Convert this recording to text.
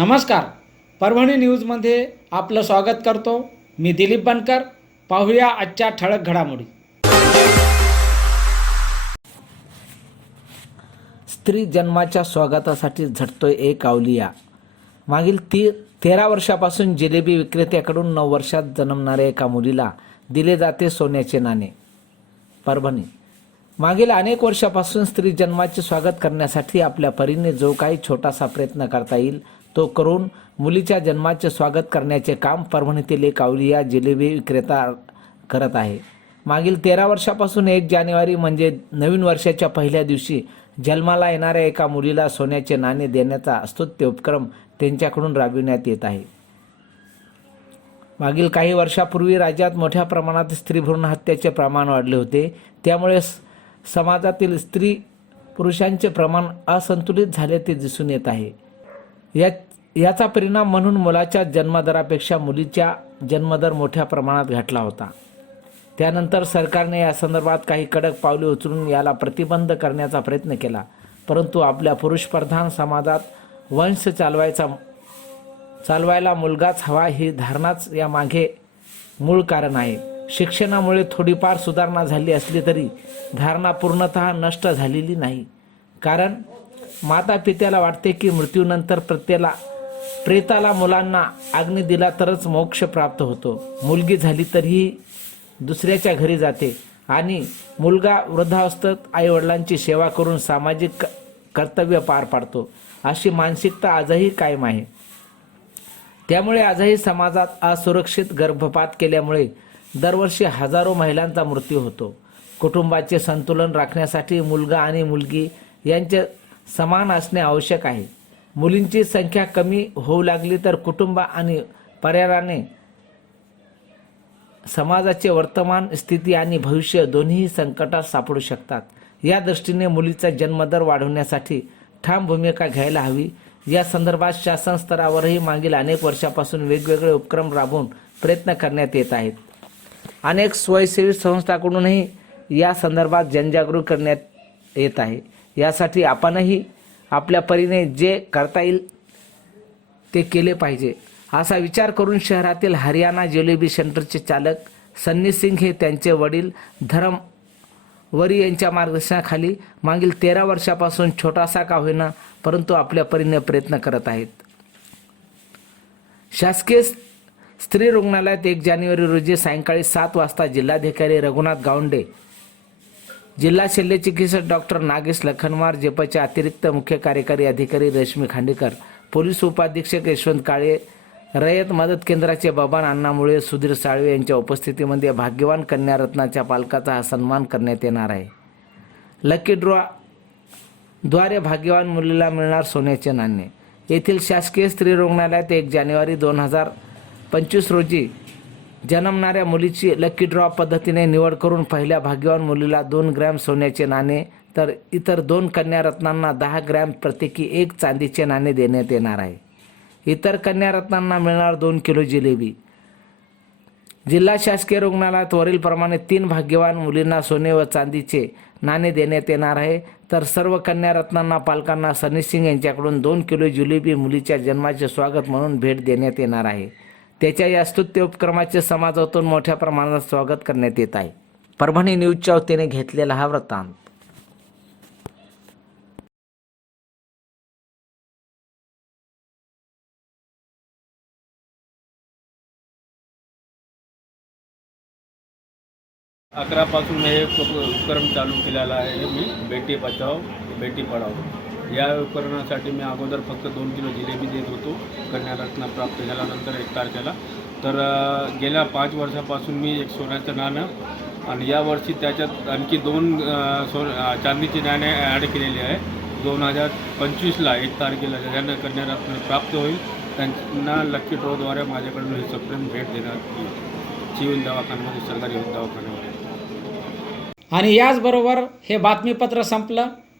नमस्कार. परभणी न्यूजमध्ये आपलं स्वागत करतो. मी दिलीप बनकर. पाहूया आजच्या ठळक घडामोडी. स्त्री जन्माच्या स्वागतासाठी झटतोय एक अवलिया मागील ती तेरा वर्षापासून जिलेबी विक्रेत्याकडून नऊ वर्षात जन्मणाऱ्या एका मुलीला दिले जाते सोन्याचे नाणे. परभणी. मागील अनेक वर्षापासून स्त्री जन्माचे स्वागत करण्यासाठी आपल्या परीने जो काही छोटासा प्रयत्न करता येईल तो करून मुलीच्या जन्माचे स्वागत करण्याचे काम परभणीतील एक अवलिया जिलेबी विक्रेता करत आहे. मागील तेरा वर्षापासून एक जानेवारी म्हणजे नवीन वर्षाच्या पहिल्या दिवशी जन्माला येणाऱ्या एका मुलीला सोन्याचे नाणे देण्याचा स्तुत्य उपक्रम त्यांच्याकडून राबविण्यात येत आहे. मागील काही वर्षापूर्वी राज्यात मोठ्या प्रमाणात स्त्रीभ्रूण हत्येचे हत्याचे प्रमाण वाढले होते. त्यामुळे समाजातील स्त्री पुरुषांचे प्रमाण असंतुलित झाल्याचे दिसून येत आहे. या याचा परिणाम म्हणून मुलाच्या जन्मदरापेक्षा मुलीच्या जन्मदर मोठ्या प्रमाणात घटला होता. त्यानंतर सरकारने या संदर्भात काही कडक पावले उचलून याला प्रतिबंध करण्याचा प्रयत्न केला. परंतु आपल्या पुरुषप्रधान समाजात वंश चालवायचा चालवायला मुलगाच हवा ही धारणाच यामागे मूळ कारण आहे. शिक्षणामुळे थोडीफार सुधारणा झाली असली तरी धारणा पूर्णतः नष्ट झालेली नाही. कारण माता पित्याला वाटते की मृत्यूनंतर प्रत्येला प्रेताला मुलांना अग्नी दिला तरच मोक्ष प्राप्त होतो. मुलगी झाली तरीही दुसऱ्याच्या घरी जाते आणि मुलगा वृद्धावस्थेत आईवडिलांची सेवा करून सामाजिक क- कर्तव्य पार पाडतो. अशी मानसिकता आजही कायम आहे. त्यामुळे आजही समाजात असुरक्षित गर्भपात केल्यामुळे दरवर्षी हजारो महिलांचा मृत्यू होतो. कुटुंबाचे संतुलन राखण्यासाठी मुलगा आणि मुलगी यांचे समान असणे आवश्यक आहे. मुलींची संख्या कमी होऊ लागली तर कुटुंब आणि पर्याराने समाजाचे वर्तमान स्थिती आणि भविष्य दोन्ही संकटात सापडू शकतात. या दृष्टीने मुलीचा जन्मदर वाढवण्यासाठी ठाम भूमिका घ्यायला हवी. या संदर्भात शासन स्तरावरही मागील अनेक वर्षापासून वेगवेगळे उपक्रम राबवून प्रयत्न करण्यात येत आहेत. अनेक स्वयंसेवी संस्थांकडूनही या संदर्भात जनजागृत करण्यात येत आहे. यासाठी आपणही आपल्या परीने जे करता येईल ते केले पाहिजे. असा विचार करून शहरातील हरियाणा ज्वेलरी सेंटरचे चालक सन्नी सिंग हे त्यांचे वडील धरम वरी यांच्या मार्गदर्शनाखाली मागील तेरा वर्षापासून छोटासा का होईना परंतु आपल्या परीने प्रयत्न करत आहेत. शासकीय स्त्री रुग्णालयात एक जानेवारी रोजी सायंकाळी सात वाजता जिल्हाधिकारी रघुनाथ गावंडे जिल्हा शल्य चिकित्सक डॉक्टर नागेश लखनवार जेपचे अतिरिक्त मुख्य कार्यकारी अधिकारी रश्मी खांडेकर पोलीस उपाधीक्षक यशवंत काळे रयत मदत केंद्राचे बबान अण्णामुळे सुधीर साळवे यांच्या उपस्थितीमध्ये भाग्यवान कन्या रत्नाच्या पालकाचा हा सन्मान करण्यात येणार आहे. लकी ड्रॉ द्वारे भाग्यवान मुलीला मिळणार सोन्याचे नाणे. येथील शासकीय स्त्री रुग्णालयात एक जानेवारी दोन हजार पंचवीस रोजी जन्मणाऱ्या मुलीची लकी ड्रॉ पद्धतीने निवड करून पहिल्या भाग्यवान मुलीला दोन ग्रॅम सोन्याचे नाणे तर इतर दोन कन्या रत्नांना दहा ग्रॅम प्रत्येकी एक चांदीचे नाणे देण्यात येणार आहे. इतर कन्यारत्नांना मिळणार दोन किलो जिलेबी. जिल्हा शासकीय रुग्णालयात वरीलप्रमाणे तीन भाग्यवान मुलींना सोने व चांदीचे नाणे देण्यात येणार आहे. तर सर्व कन्यारत्नांना पालकांना सनी सिंग यांच्याकडून दोन किलो जिलेबी मुलीच्या जन्माचे स्वागत म्हणून भेट देण्यात येणार आहे. त्याच्या या स्तुत्य उपक्रमाचे समाजातून मोठ्या प्रमाणात स्वागत करण्यात येत आहे. परभणी न्यूजच्या वतीने घेतलेला हा वृत्तांत. अकरापासून हे उपक्रम चालू केलेला आहे. मी बेटी बचाव बेटी पढाव या उपकरणासाठी मी अगोदर फक्त दोन किलो जिलेबी देत होतो. कन्यारत्न प्राप्त झाल्यानंतर एक तारखेला. तर गेल्या पाच वर्षापासून मी एक सोन्याचं नाणं आणि यावर्षी त्याच्यात आणखी दोन सो चांदीची नाणे ॲड केलेली आहे. दोन हजार पंचवीसला एक तारखेला ज्यांना कन्यारत्न प्राप्त होईल त्यांना लक्की ड्रॉद्वारे माझ्याकडून हे सप्रेम भेट देण्यात येईल. जीवन दवाखान्यामध्ये सरकारी दवाखान्यामध्ये. आणि याचबरोबर हे बातमीपत्र संपलं.